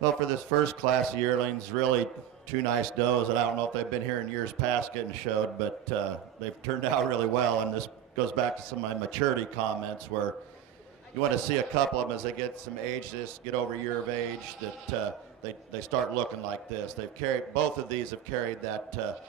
Well, for this first class of yearlings, really two nice does, and I don't know if they've been here in years past getting showed, but they've turned out really well. And this goes back to some of my maturity comments where you want to see a couple of them as they get some age, just get over a year of age, that they start looking like this. They've carried, both of these have carried that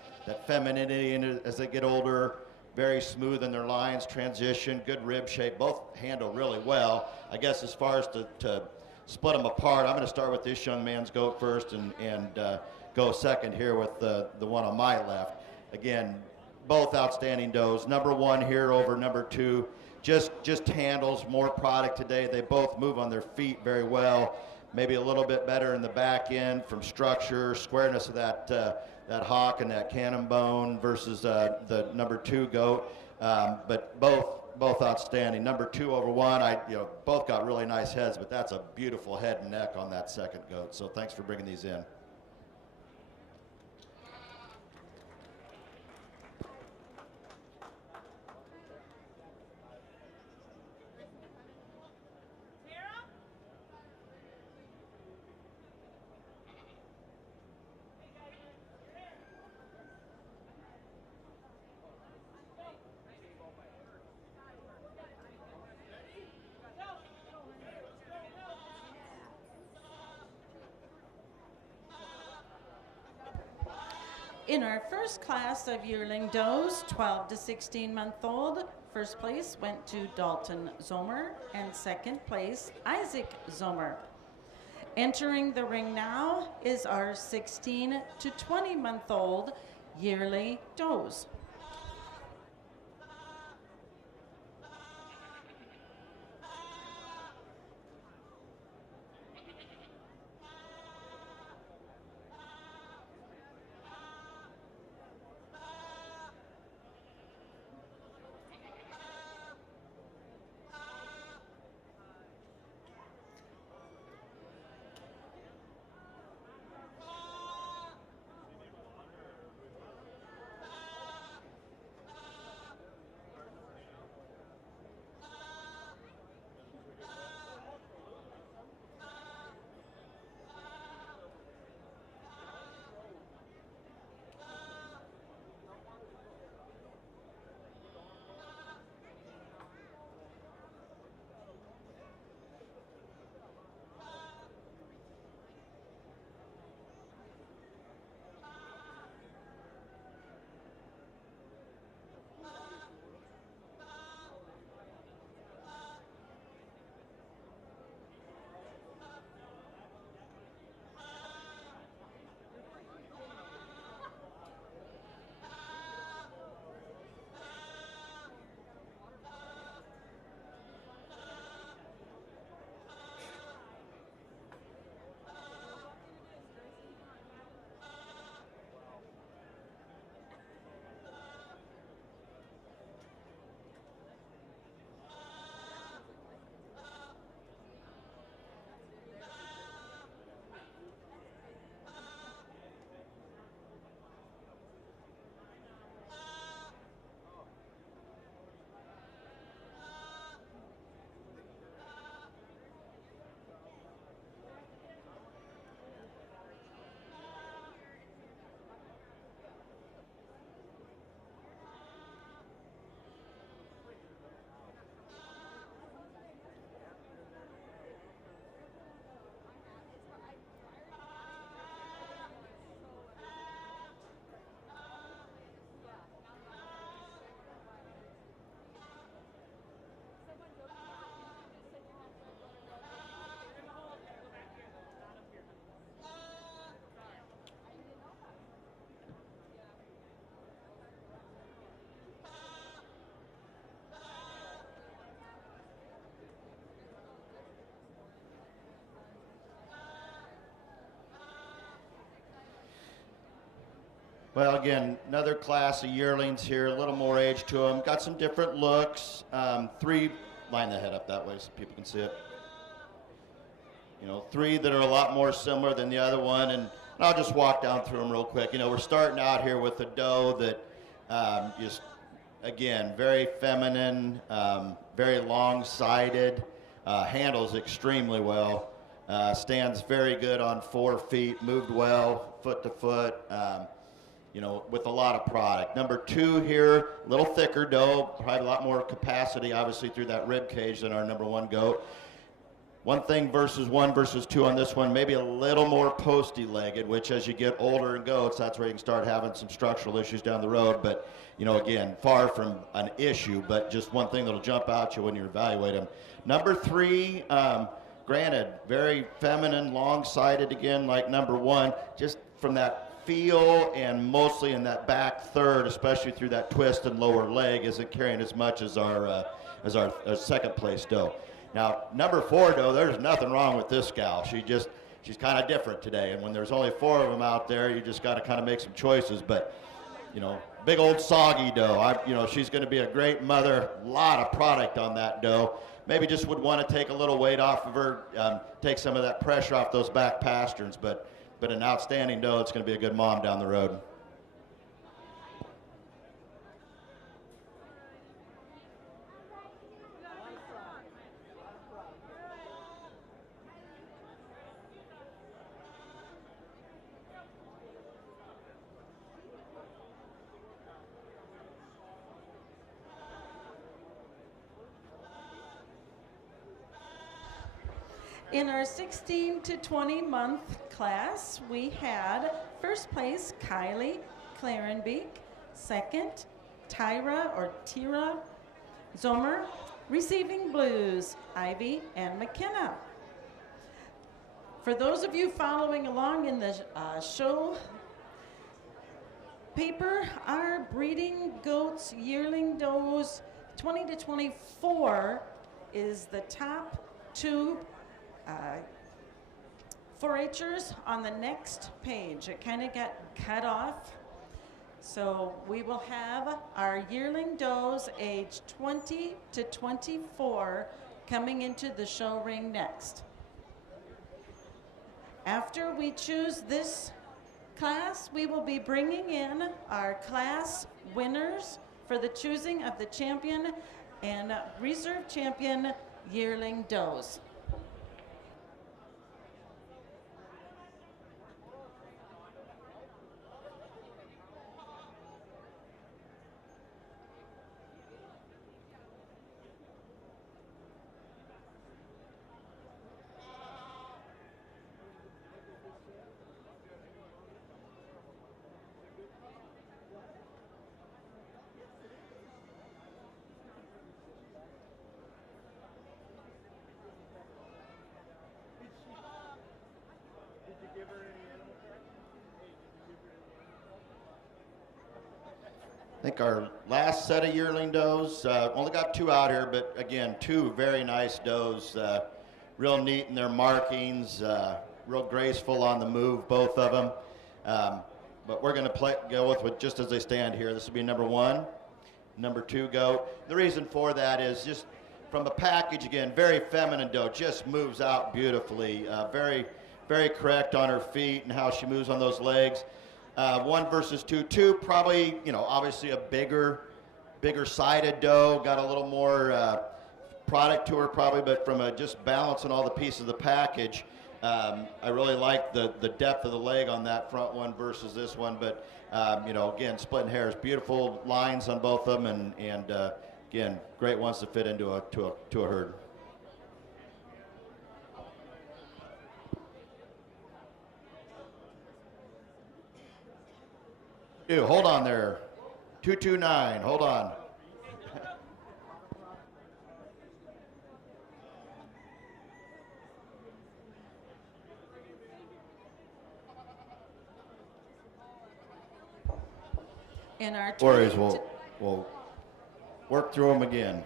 femininity as they get older, very smooth in their lines, transition, good rib shape, both handle really well. I guess as far as to split them apart, I'm going to start with this young man's goat first and go second here with the one on my left. Again, both outstanding does. Number one here over number two. Just handles more product today. They both move on their feet very well. Maybe a little bit better in the back end from structure, squareness of that hock and that cannon bone versus the number two goat. But both outstanding. Number two over one, both got really nice heads, but that's a beautiful head and neck on that second goat. So thanks for bringing these in. In our first class of yearling does, 12 to 16 month old, first place went to Dalton Zomer and second place Isaac Zomer. Entering the ring now is our 16 to 20 month old yearly does. Well, again, another class of yearlings here, a little more age to them. Got some different looks. Three, line the head up that way so people can see it. Three that are a lot more similar than the other one, and I'll just walk down through them real quick. We're starting out here with a doe that just, again, very feminine, very long-sided, handles extremely well. Stands very good on 4 feet, moved well, foot to foot, you know, with a lot of product. Number 2 here, a little thicker doe, probably a lot more capacity, obviously, through that rib cage than our number 1 goat. One thing versus 1 versus 2 on this one, maybe a little more posty-legged, which as you get older in goats, that's where you can start having some structural issues down the road. But, you know, again, far from an issue, but just one thing that'll jump out you when you evaluate them. Number 3, granted, very feminine, long-sided again, like number 1, just from that feel and mostly in that back third, especially through that twist and lower leg, isn't carrying as much as our second place doe. Now, number 4 doe, there's nothing wrong with this gal. She's kind of different today, and when there's only 4 of them out there, you just got to kind of make some choices. But, you know, big old soggy doe. You know, she's going to be a great mother. A lot of product on that doe. Maybe just would want to take a little weight off of her, take some of that pressure off those back pasterns, but an outstanding doe. It's going to be a good mom down the road. In our 16 to 20 month class, we had first place Kylie Clarenbeek, second Tyra Zomer, receiving blues Ivy and McKenna. For those of you following along in the show paper, our breeding goats, yearling does 20 to 24 is the top 2 4-H'ers on the next page. It kind of got cut off. So we will have our yearling does age 20 to 24 coming into the show ring next. After we choose this class, we will be bringing in our class winners for the choosing of the champion and reserve champion yearling does. I think our last set of yearling does, only got 2 out here, but again, 2 very nice does, real neat in their markings, real graceful on the move, both of them. But we're going to go with just as they stand here. This will be number 1, number 2 goat. The reason for that is just from the package, again, very feminine doe, just moves out beautifully, very, very correct on her feet and how she moves on those legs. 1 versus 2. 2 probably, you know, obviously a bigger sided doe, got a little more product to her probably, but from just balancing all the pieces of the package, I really like the depth of the leg on that front one versus this one. But you know, again, splitting hairs, beautiful lines on both of them, and again, great ones to fit into a herd. Dude, hold on there. 229, hold on. In our Worries, we'll work through them again.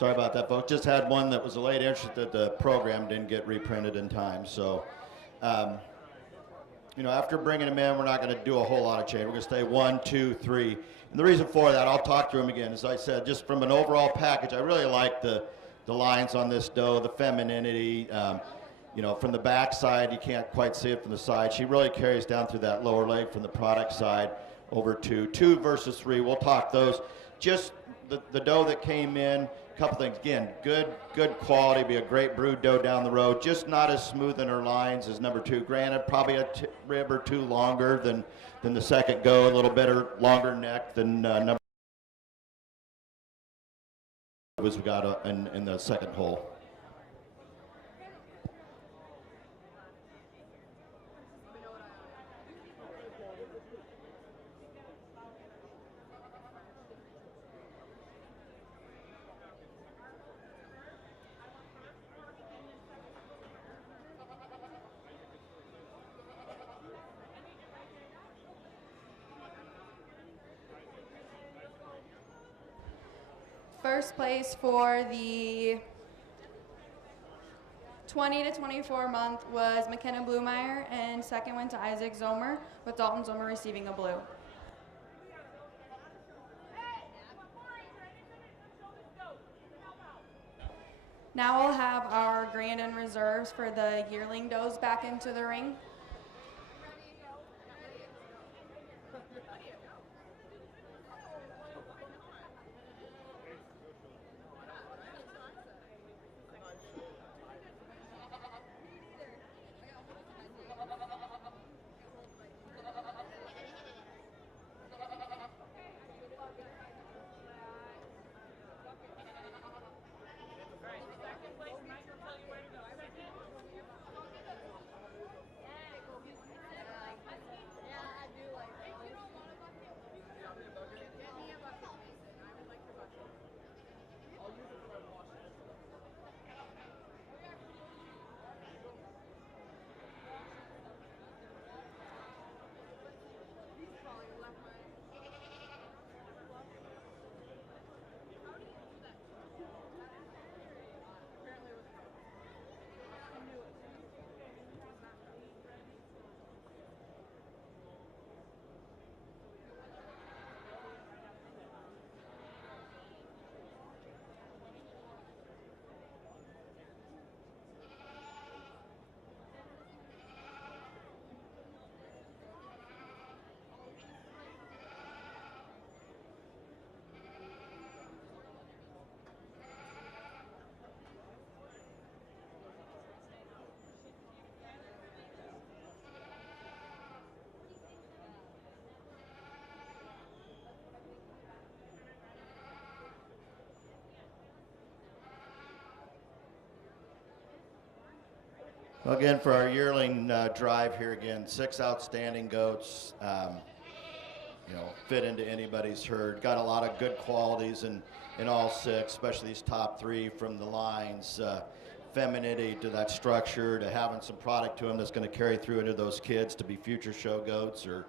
Sorry about that, folks. Just had one that was a late entry that the program didn't get reprinted in time. So, you know, after bringing him in, we're not going to do a whole lot of change. We're going to stay 1, 2, 3. And the reason for that, I'll talk through them again. As I said, just from an overall package, I really like the lines on this doe, the femininity. You know, from the back side, you can't quite see it from the side. She really carries down through that lower leg from the product side over to 2 versus 3. We'll talk those. Just the doe that came in, a couple things. Again, good quality, be a great brood doe down the road. Just not as smooth in her lines as number 2. Granted, probably a rib or 2 longer than the second go, a little better, longer neck than number was we got in the second hole. First place for the 20 to 24 month was McKenna Blumeyer, and second went to Isaac Zomer, with Dalton Zomer receiving a blue. Now we'll have our grand and reserves for the yearling does back into the ring. Again, for our yearling drive here again, 6 outstanding goats, you know, fit into anybody's herd. Got a lot of good qualities in all 6, especially these top 3 from the lines. Femininity to that structure, to having some product to them that's going to carry through into those kids to be future show goats or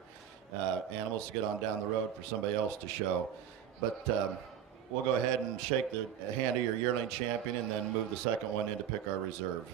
animals to get on down the road for somebody else to show. But we'll go ahead and shake the hand of your yearling champion and then move the second one in to pick our reserve.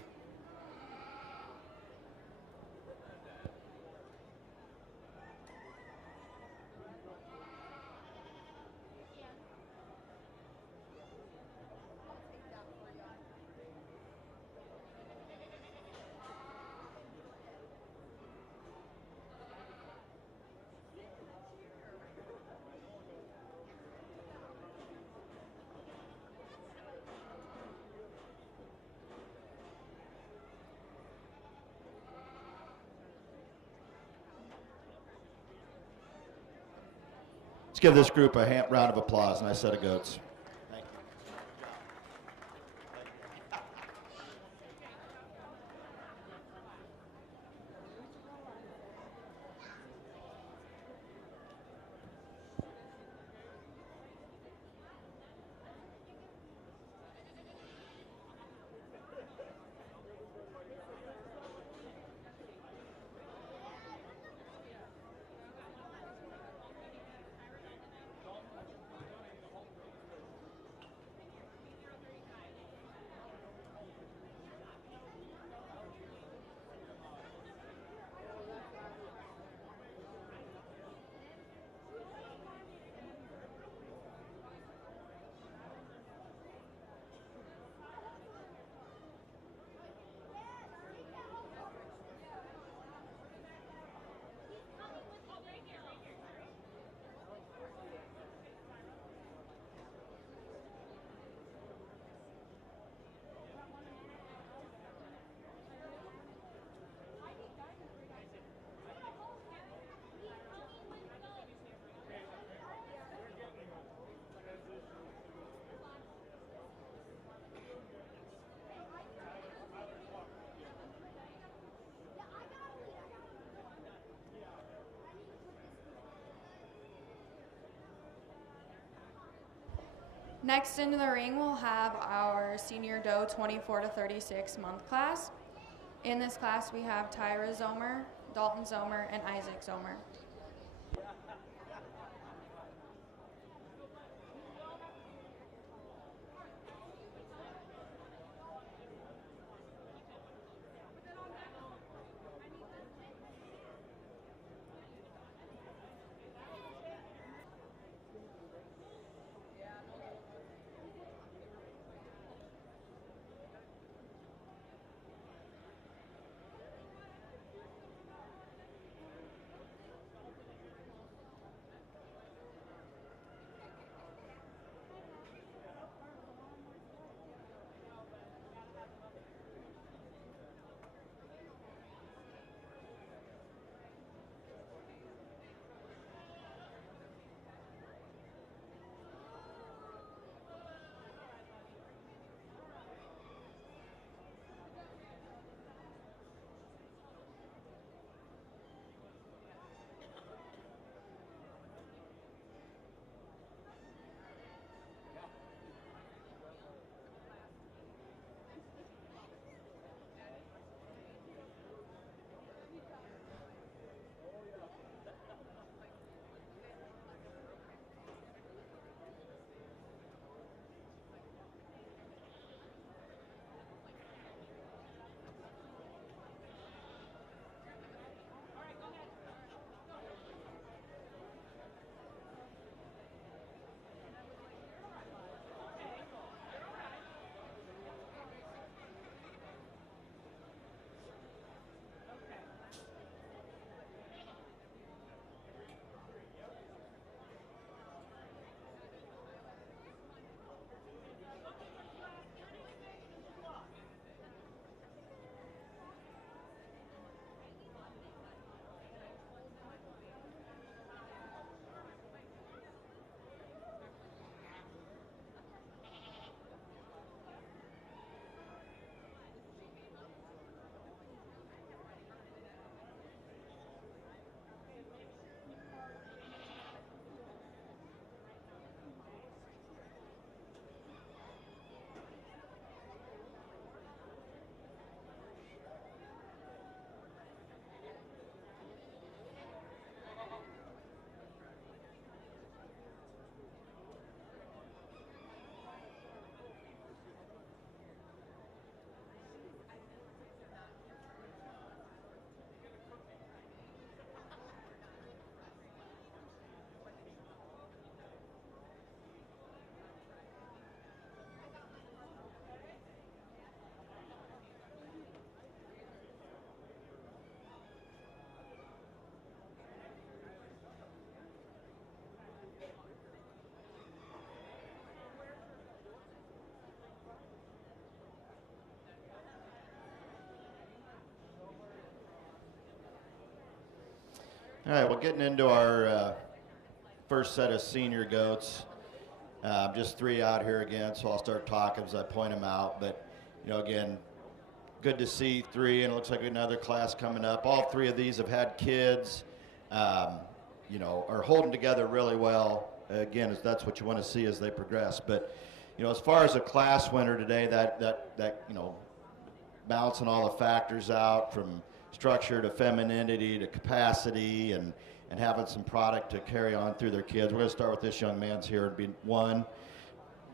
Let's give this group a round of applause. Nice set of goats. Thank you. Next into the ring, we'll have our senior doe 24 to 36 month class. In this class, we have Tyra Zomer, Dalton Zomer, and Isaac Zomer. All right, well, getting into our first set of senior goats. Just three out here again, so I'll start talking as I point them out. But, you know, again, good to see three, and it looks like another class coming up. All three of these have had kids, you know, are holding together really well. Again, that's what you want to see as they progress. But, you know, as far as a class winner today, that you know, balancing all the factors out from structure to femininity to capacity and having some product to carry on through their kids. We're going to start with this young man's here. It'll be 1.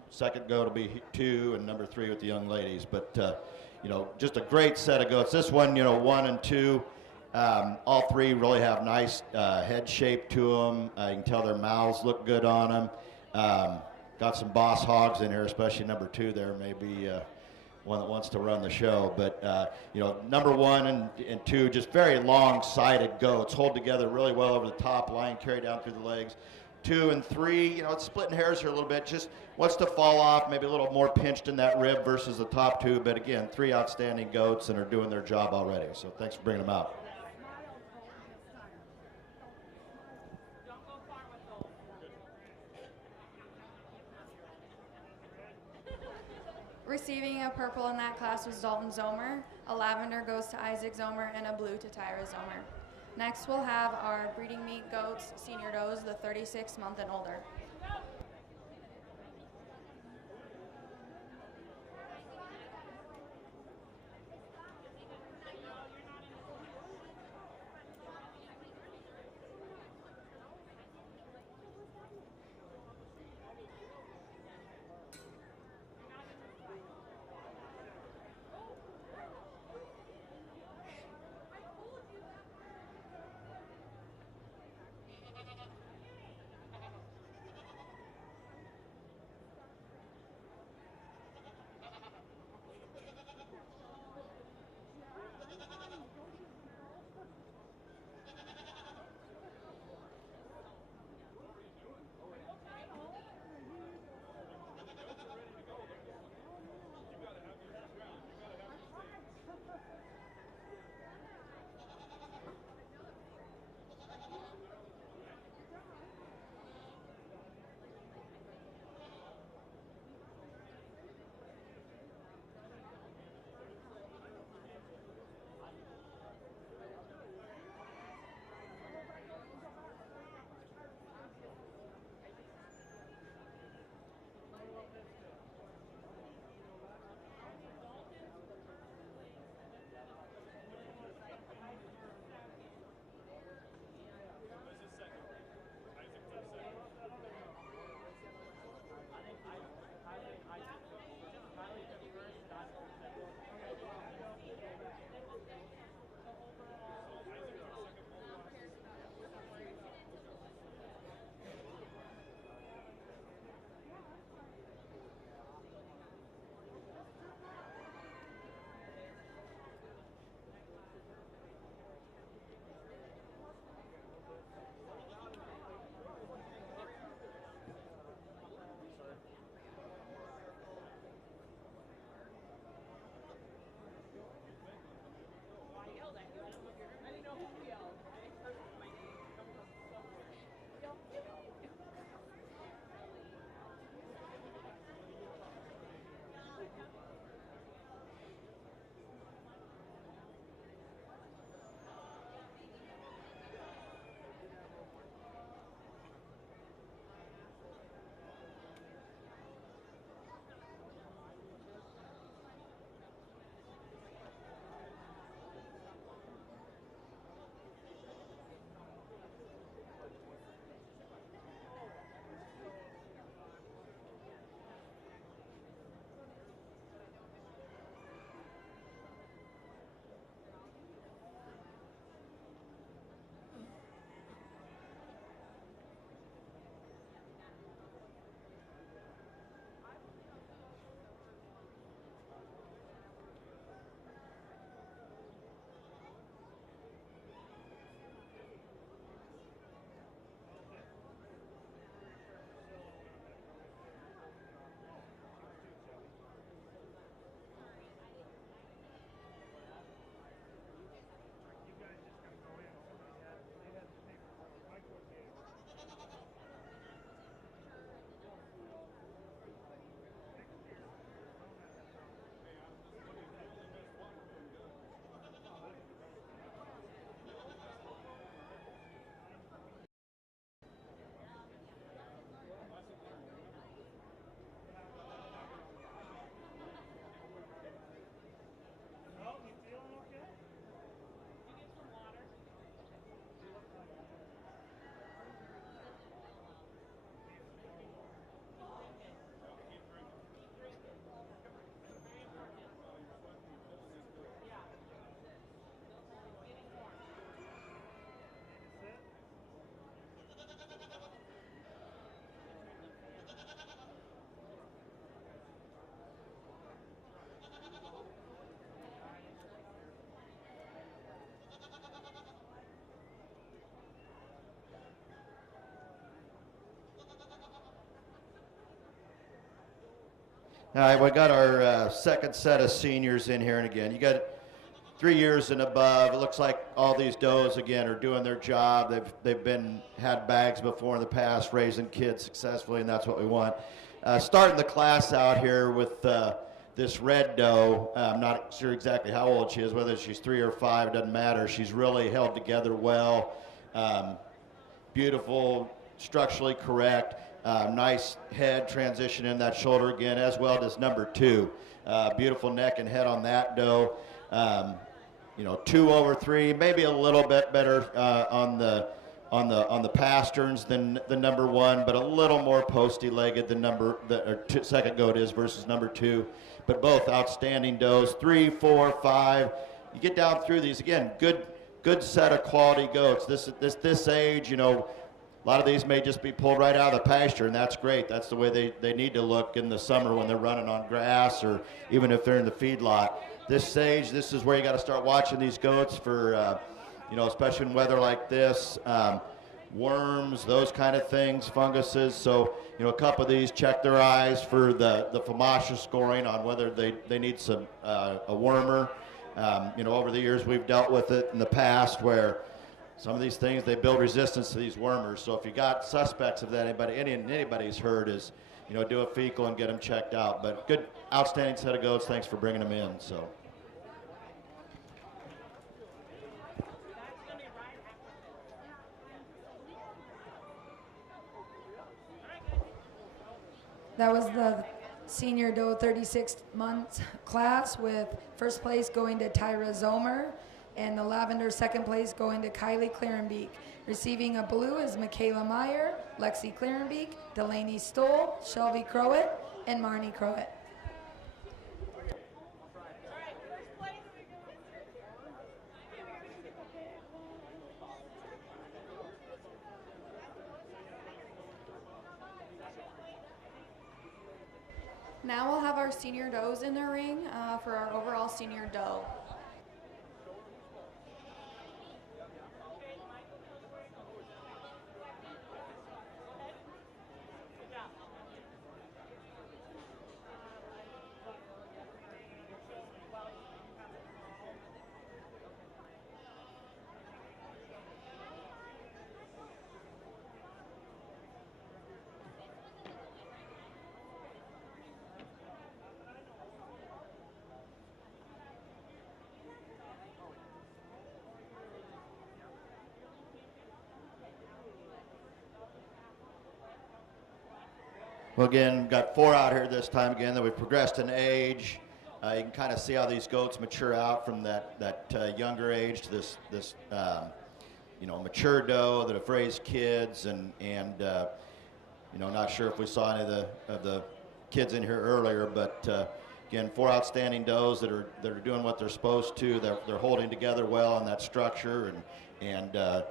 Second goat will be 2, and number 3 with the young ladies. But, you know, just a great set of goats. This one, you know, 1 and 2, all three really have nice head shape to them. You can tell their mouths look good on them. Got some boss hogs in here, especially number 2 there, maybe one that wants to run the show. But, you know, number 1 and 2, just very long-sided goats, hold together really well over the top line, carry down through the legs. 2 and 3, you know, it's splitting hairs here a little bit, just wants to fall off, maybe a little more pinched in that rib versus the top 2. But again, 3 outstanding goats and are doing their job already. So thanks for bringing them out. Receiving a purple in that class was Dalton Zomer, a lavender goes to Isaac Zomer, and a blue to Tyra Zomer. Next we'll have our breeding meat goats, senior does, the 36-month and older. All right, we got our second set of seniors in here, and again, you got 3 years and above. It looks like all these does again are doing their job. They've had bags before in the past, raising kids successfully, and that's what we want. Starting the class out here with this red doe. I'm not sure exactly how old she is, whether she's 3 or 5, it doesn't matter. She's really held together well. Beautiful, structurally correct. Nice head transition in that shoulder again, as well as number 2. Beautiful neck and head on that doe. 2 over 3, maybe a little bit better on the pasterns than the number 1, but a little more posty-legged than second goat is versus number 2. But both outstanding does. 3, 4, 5. You get down through these again. Good set of quality goats. This age, a lot of these may just be pulled right out of the pasture, and that's great. That's the way they need to look in the summer when they're running on grass, or even if they're in the feedlot. This age, this is where you got to start watching these goats for, especially in weather like this, worms, those kind of things, funguses. So, a couple of these, check their eyes for the FAMASHA scoring on whether they need some a wormer. Over the years we've dealt with it in the past where some of these things, they build resistance to these wormers. So if you got suspects of that, anybody's heard is, do a fecal and get them checked out. But good, outstanding set of goats. Thanks for bringing them in. So. That was the senior doe 36 months class, with first place going to Tyra Zomer and the lavender second place going to Kylie Clarenbeek. Receiving a blue is Michaela Meyer, Lexi Clarenbeek, Delaney Stoll, Shelby Crowett, and Marnie Crowett. Now we'll have our senior does in the ring for our overall senior doe. Well, again, got 4 out here this time again that we've progressed in age. You can kind of see how these goats mature out from that younger age to this mature doe that have raised kids, and not sure if we saw any of the kids in here earlier, but again, 4 outstanding does that are doing what they're supposed to. They're holding together well in that structure, and a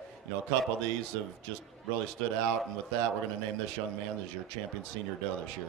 couple of these have just really stood out. And with that, we're going to name this young man as your champion senior doe this year.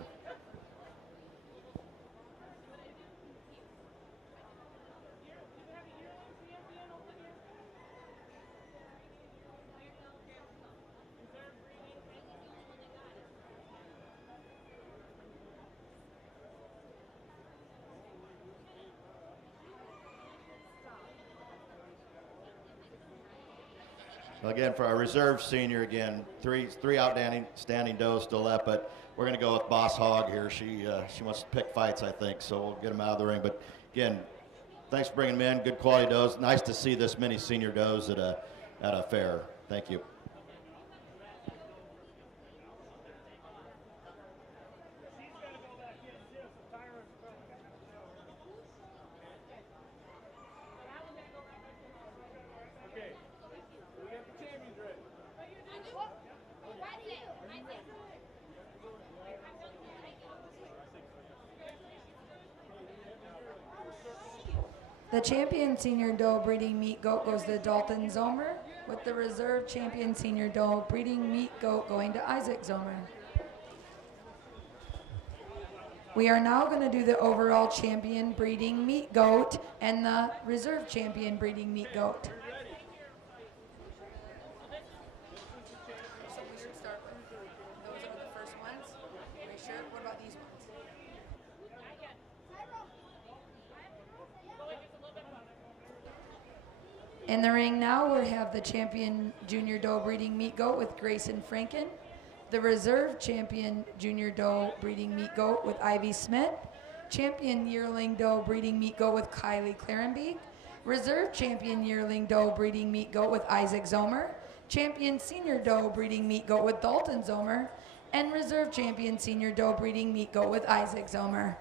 Well, again, for our reserve senior, again, three outstanding does still left, but we're going to go with Boss Hog here. She wants to pick fights, I think, so we'll get him out of the ring. But again, thanks for bringing them in. Good quality does. Nice to see this many senior does at a fair. Thank you. The champion senior doe breeding meat goat goes to Dalton Zomer, with the reserve champion senior doe breeding meat goat going to Isaac Zomer. We are now going to do the overall champion breeding meat goat and the reserve champion breeding meat goat. So we should start with those are the first ones. Are you sure? What about these ones? In the ring now, we have the champion junior doe breeding meat goat with Grayson Franken, the reserve champion junior doe breeding meat goat with Ivy Smith, champion yearling doe breeding meat goat with Kylie Clarenbeek, reserve champion yearling doe breeding meat goat with Isaac Zomer, champion senior doe breeding meat goat with Dalton Zomer, and reserve champion senior doe breeding meat goat with Isaac Zomer.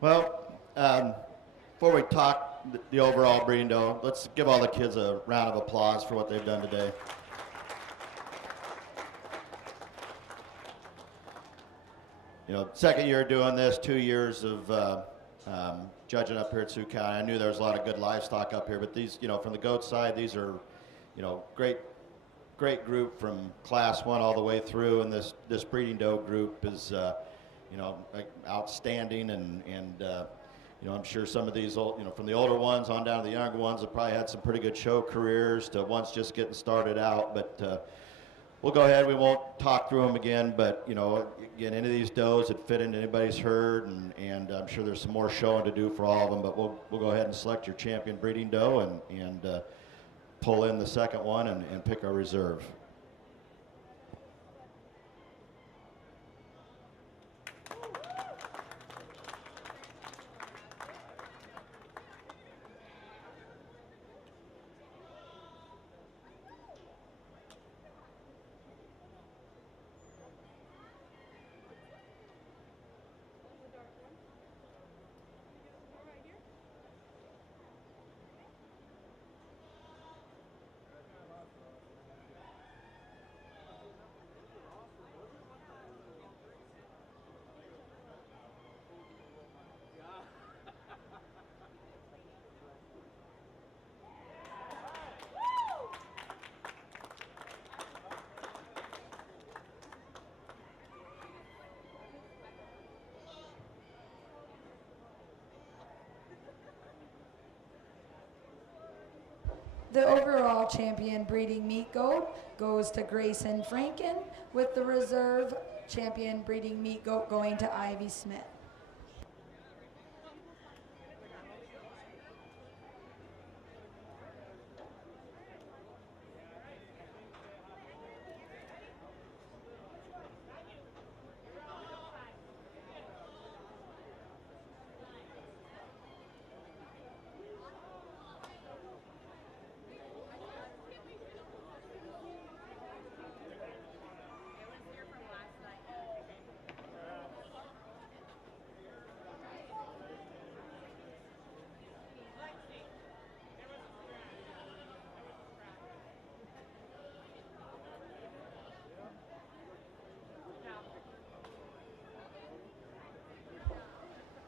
Well, before we talk the overall breeding doe, let's give all the kids a round of applause for what they've done today. You know, second year doing this, 2 years of judging up here at Sioux County. I knew there was a lot of good livestock up here, but these, you know, from the goat side, these are, you know, great group from class 1 all the way through, and this breeding doe group is, you know, like outstanding, and you know, I'm sure some of these old, you know, from the older ones on down to the younger ones have probably had some pretty good show careers to ones just getting started out, but we'll go ahead. We won't talk through them again, but you know, again, any of these does that fit into anybody's herd, and I'm sure there's some more showing to do for all of them, but we'll go ahead and select your champion breeding doe and pull in the second one and pick our reserve. The overall champion breeding meat goat goes to Grayson Franken, with the reserve champion breeding meat goat going to Ivy Smith.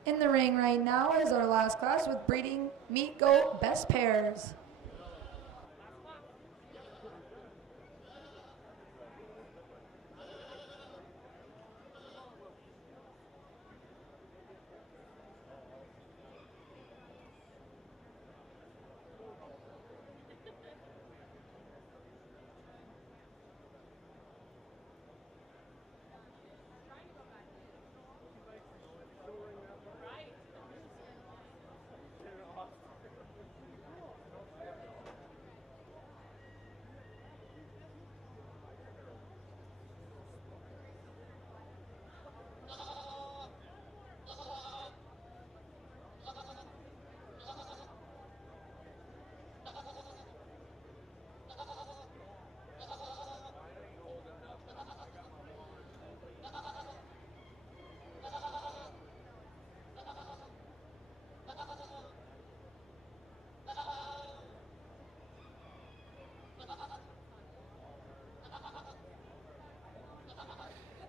In the ring right now is our last class with breeding meat goat best pairs.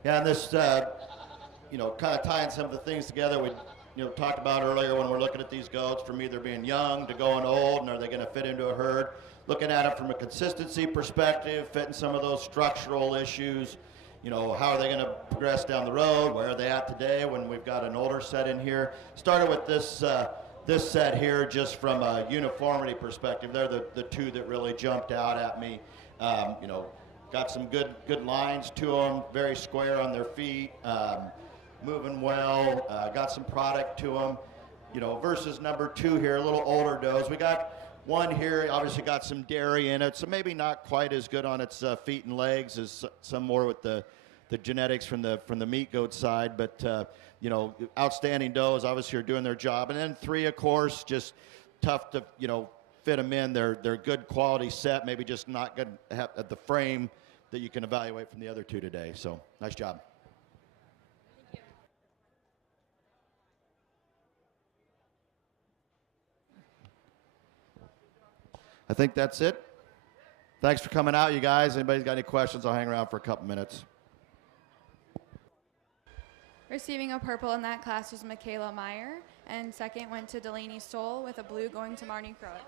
Yeah, and this, you know, kind of tying some of the things together we, you know, talked about earlier when we're looking at these goats from either being young to going old, and are they going to fit into a herd? Looking at it from a consistency perspective, fitting some of those structural issues. You know, how are they going to progress down the road? Where are they at today when we've got an older set in here? Started with this this set here just from a uniformity perspective. They're the two that really jumped out at me. You know, got some good lines to them, very square on their feet, moving well, got some product to them. You know, versus number 2 here, a little older does. We got one here, obviously got some dairy in it, so maybe not quite as good on its feet and legs as some more with the genetics from the meat goat side, but you know, outstanding does, obviously are doing their job. And then 3, of course, just tough to, you know, fit them in. They're good quality set, maybe just not good at the frame that you can evaluate from the other 2 today. So nice job. I think that's it. Thanks for coming out, you guys. Anybody's got any questions, I'll hang around for a couple minutes. Receiving a purple in that class was Michaela Meyer, and second went to Delaney Stoll, with a blue going to Marnie Crowett.